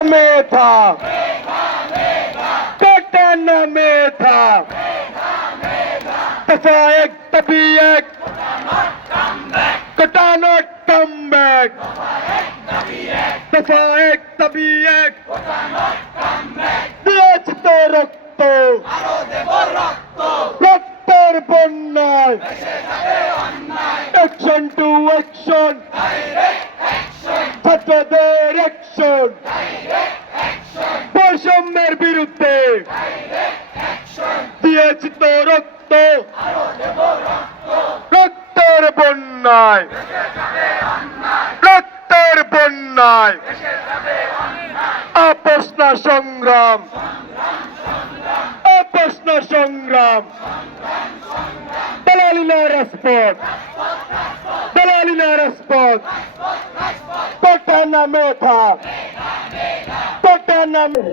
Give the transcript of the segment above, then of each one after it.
মেধা। Cotton মেধা। দফা এক তবি এক কটানো কাম ব্যাক দফা এক তবি এক দিয়েছি তো রক্ত। রক্তের বন্যায়। অ্যাকশন টু অ্যাকশন ছাত্রদের অ্যাকশন বৈষম্যের বিরুদ্ধে দিয়েছি তো রক্ত। রক্তের বন্যায়। রক্তের বন্যায়। আপোষ সংগ্রাম। আপোষ না সংগ্রাম দালালি না রাজপথ। দালালি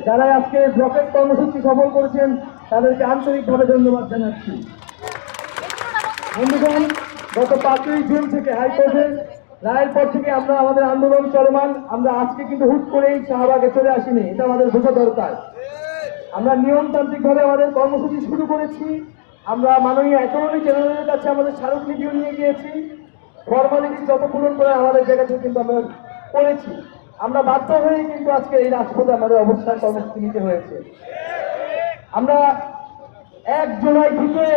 যারা আজকে রকেট কর্মসূচি সফল করেছেন, তাদেরকে আন্তরিকভাবে ধন্যবাদ জানাচ্ছি। বন্ধুগণ, গত পাঁচই জুন থেকে রায়ের পর থেকে আমরা আমাদের আন্দোলন চলমান। আমরা আজকে কিন্তু হুট করেই শাহবাগে চলে আসিনি, এটা আমাদের বোঝা দরকার। আমরা নিয়মতান্ত্রিকভাবে আমাদের কর্মসূচি শুরু করেছি। আমরা মাননীয় অ্যাটর্নি জেনারেলের কাছে আমাদের স্মারকলিপিও নিয়ে গিয়েছি। ফর্মালিটি যত পূরণ করে আমাদের জায়গা থেকে কিন্তু আমরা করেছি। আমরা বাধ্য হয়ে কিন্তু আজকে এই রাজপথে আমাদের অবস্থান কর্মসূচি নিতে হয়েছে। আমরা এক জুলাই থেকে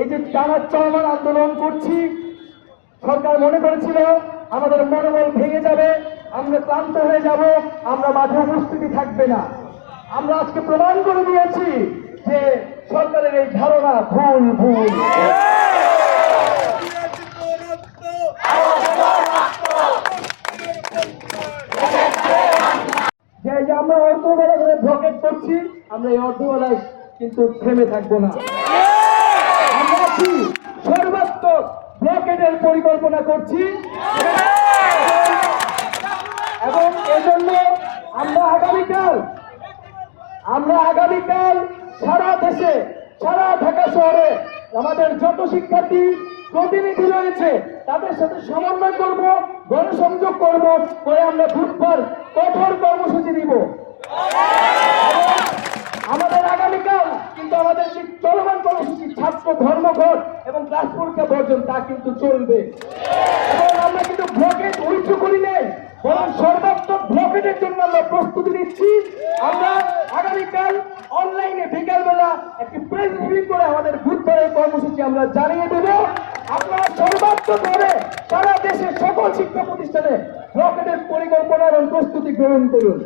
এই যে টানা চলমান আন্দোলন করছি, সরকার মনে করেছিল আমাদের মনোবল ভেঙে যাবে, আমরা ক্লান্ত হয়ে যাব, আমরা মাঝে উপস্থিতি থাকবে না। আমরা আজকে প্রমাণ করে দিয়েছি যে সরকারের এই ধারণা ভুল ভুল যে যে আমরা অর্ধবেলা ধরে ব্লকেট করছি, আমরা এই অর্ধবেলায় কিন্তু থেমে থাকব না। আমরা কি সর্বাত্মক ব্লকেটের পরিকল্পনা করছি। এবং এজন্য আমরা আগামীকাল আমরা আগামীকাল সারা দেশে, সারা ঢাকা শহরে আমাদের যত শিক্ষার্থী প্রতিনিধি রয়েছে, তাদের সাথে সমন্বয় করব, গণসংযোগ করব, করে আমরা বুধবার কঠোর কর্মসূচি দিব আমাদের আগামীকাল কিন্তু আমাদের চলমান কর্মসূচি, ছাত্র ধর্মঘট এবং ক্লাস পরীক্ষা বর্জন তা কিন্তু চলবে। এবং আমরা কিন্তু ব্লকেট উইথ্র করি নাই, বরং সর্বাত্মক ব্লকেটের জন্য আমরা প্রস্তুতি নিচ্ছি। আমরা আগামীকাল অনলাইনে বিকালবেলা একটি প্রেস ব্রিফিং করে আমাদের বুধবারের কর্মসূচি আমরা জানিয়ে দেব। আপনারা সর্বাত্মকভাবে সারা দেশের সকল শিক্ষা প্রতিষ্ঠানে ব্লকেটের পরিকল্পনা এবং প্রস্তুতি গ্রহণ করুন।